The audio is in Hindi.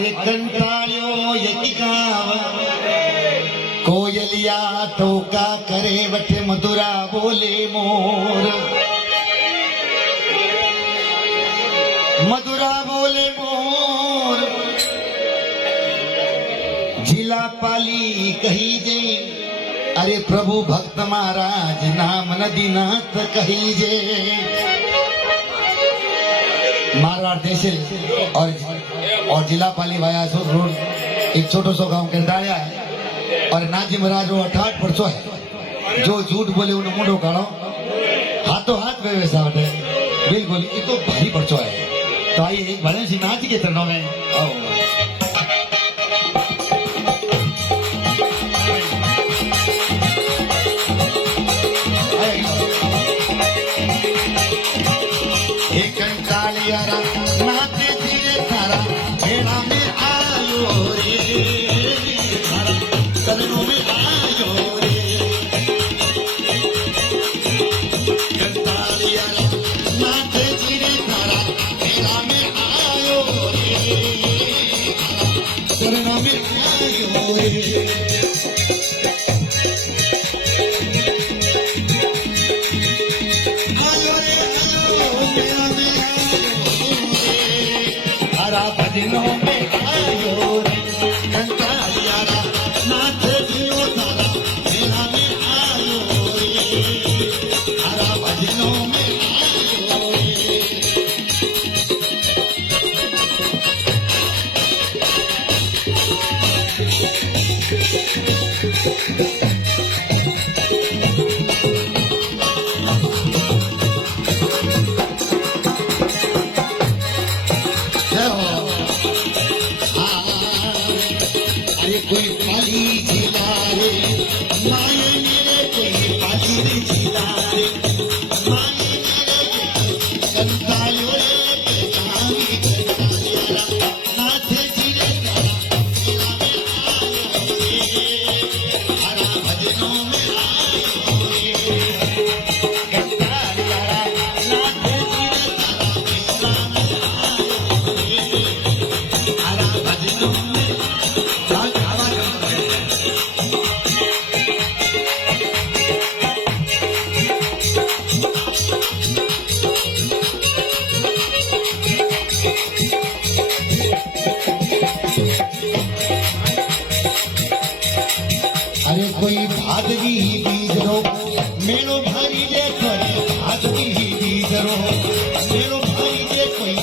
अरे कंटाळ्यो यकी गाव कोयलिया टोका करे वठे मधुरा बोले मोर मधुरा बोले मोर जिला पाली कही जे अरे प्रभु भक्त महाराज नाम नदीनाथ कही जे मारवाड़ तहसील और जिला पाली वाया रोड एक छोटो सो गांव कंटाळिया है और नाजी महाराज वो 68 परसो है जो झूठ बोले उन्हें मुंडो काढ़ो हाथों हाथ में वैसा बटे बिल्कुल ये तो भारी परसो है तो आइए एक भले सी नाच के चरणों में आओ कंटालियारा नाते धीरे थारा भेड़ा में आयो रे थारा कदमों में आयो रे कंटालियारा नाते धीरे थारा भेड़ा में आयो रे कदमों में आयो रे भजनों में आयो रे कंटालियारा नाथ जियो तारा मेरा में आयो रे हरा भजनों में आयो रे कोई पाली जिला रे माये मेरे कोई पाली रे जिला रे माये मेरे कंटालियो रे बेचारी कंटालियारा नाथ जिरे तारा मेरा में आयो रे हरा भजनों में आयो रे कंटालियारा नाथ जिरे तारा मेरा में आयो रे हरा भजनों में अरे कोई भादवी बीजरो मेरो भारी जे कोई भादवी बीजरो मेरो भारी जे कोई